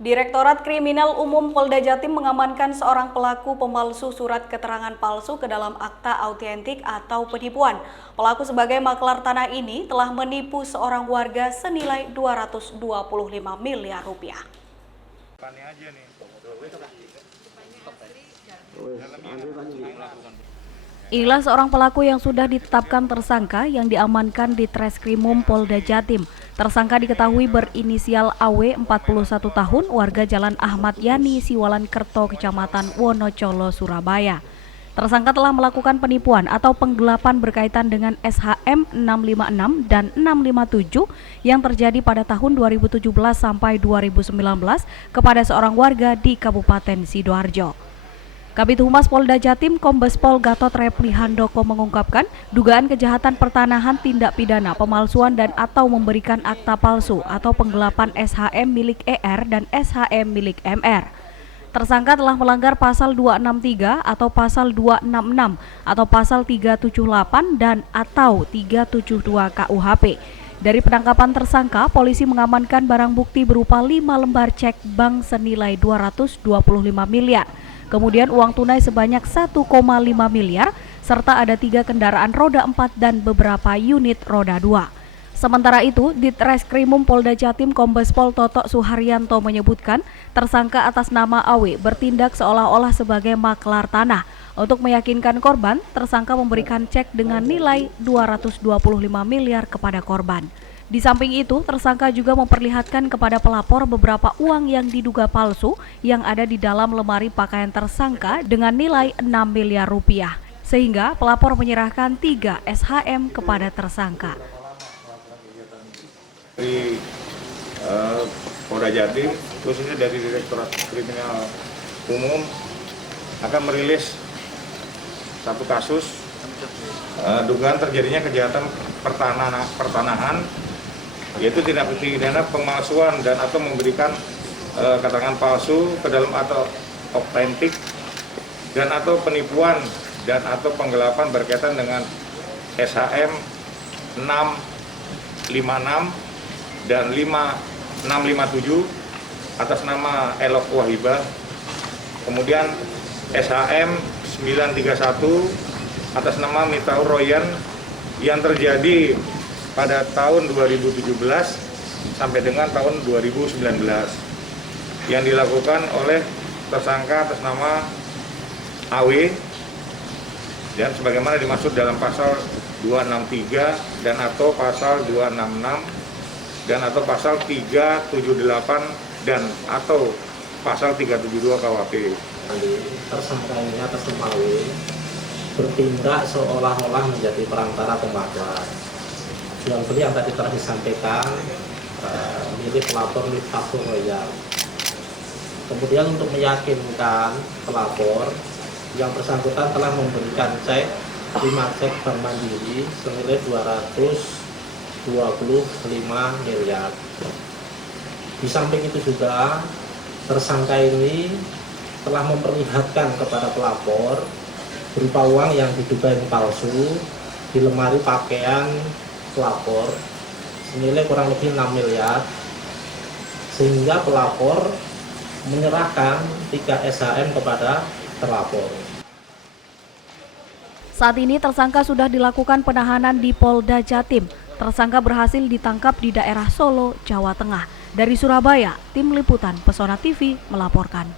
Direktorat Kriminal Umum Polda Jatim mengamankan seorang pelaku pemalsu surat keterangan palsu ke dalam akta autentik atau penipuan. Pelaku sebagai maklar tanah ini telah menipu seorang warga senilai 225 miliar rupiah. Inilah seorang pelaku yang sudah ditetapkan tersangka yang diamankan di Treskrimum Polda Jatim. Tersangka diketahui berinisial AW 41 tahun, warga Jalan Ahmad Yani, Siwalan Kerto, Kecamatan Wonocolo, Surabaya. Tersangka telah melakukan penipuan atau penggelapan berkaitan dengan SHM 656 dan 657 yang terjadi pada tahun 2017 sampai 2019 kepada seorang warga di Kabupaten Sidoarjo. Kabid Humas Polda Jatim Kombes Pol Gatot Repli Handoko mengungkapkan dugaan kejahatan pertanahan tindak pidana pemalsuan dan atau memberikan akta palsu atau penggelapan SHM milik ER dan SHM milik MR. Tersangka telah melanggar pasal 263 atau pasal 266 atau pasal 378 dan atau 372 KUHP. Dari penangkapan tersangka, polisi mengamankan barang bukti berupa 5 lembar cek bank senilai 225 miliar. Kemudian uang tunai sebanyak 1,5 miliar, serta ada 3 kendaraan roda 4 dan beberapa unit roda 2. Sementara itu, di Treskrimum Polda Jatim Kombes Pol Toto Suharyanto menyebutkan tersangka atas nama AW bertindak seolah-olah sebagai maklar tanah. Untuk meyakinkan korban, tersangka memberikan cek dengan nilai 225 miliar kepada korban. Di samping itu, tersangka juga memperlihatkan kepada pelapor beberapa uang yang diduga palsu yang ada di dalam lemari pakaian tersangka dengan nilai 6 miliar rupiah. Sehingga pelapor menyerahkan 3 SHM kepada tersangka. Dari Polda Jatim, khususnya dari Direktorat Kriminal Umum, akan merilis satu kasus dugaan terjadinya kejahatan pertanahan, yaitu tindak pidana pemalsuan dan atau memberikan keterangan palsu ke dalam atau autentik dan atau penipuan dan atau penggelapan berkaitan dengan SHM 656 dan 657 atas nama Elok Wahibah, kemudian SHM 931 atas nama Mitaur Royan yang terjadi pada tahun 2017 sampai dengan tahun 2019 yang dilakukan oleh tersangka atas nama AW dan sebagaimana dimaksud dalam pasal 263 dan atau pasal 266 dan atau pasal 378 dan atau pasal 372 KUHP. Tersangka ini atas nama AW bertindak seolah-olah menjadi perantara pemaklar. Jual beli yang tadi telah disampaikan milik pelapor Mitaur Royal. Kemudian untuk meyakinkan pelapor, yang bersangkutan telah memberikan cek 5 cek bank mandiri senilai 225 miliar. Di samping itu juga tersangka ini telah memperlihatkan kepada pelapor berupa uang yang diduga palsu di lemari pakaian pelapor senilai kurang lebih 6 miliar, sehingga pelapor menyerahkan 3 SHM kepada terlapor. Saat ini tersangka sudah dilakukan penahanan di Polda Jatim. Tersangka berhasil ditangkap di daerah Solo, Jawa Tengah. Dari Surabaya, Tim Liputan Pesona TV melaporkan.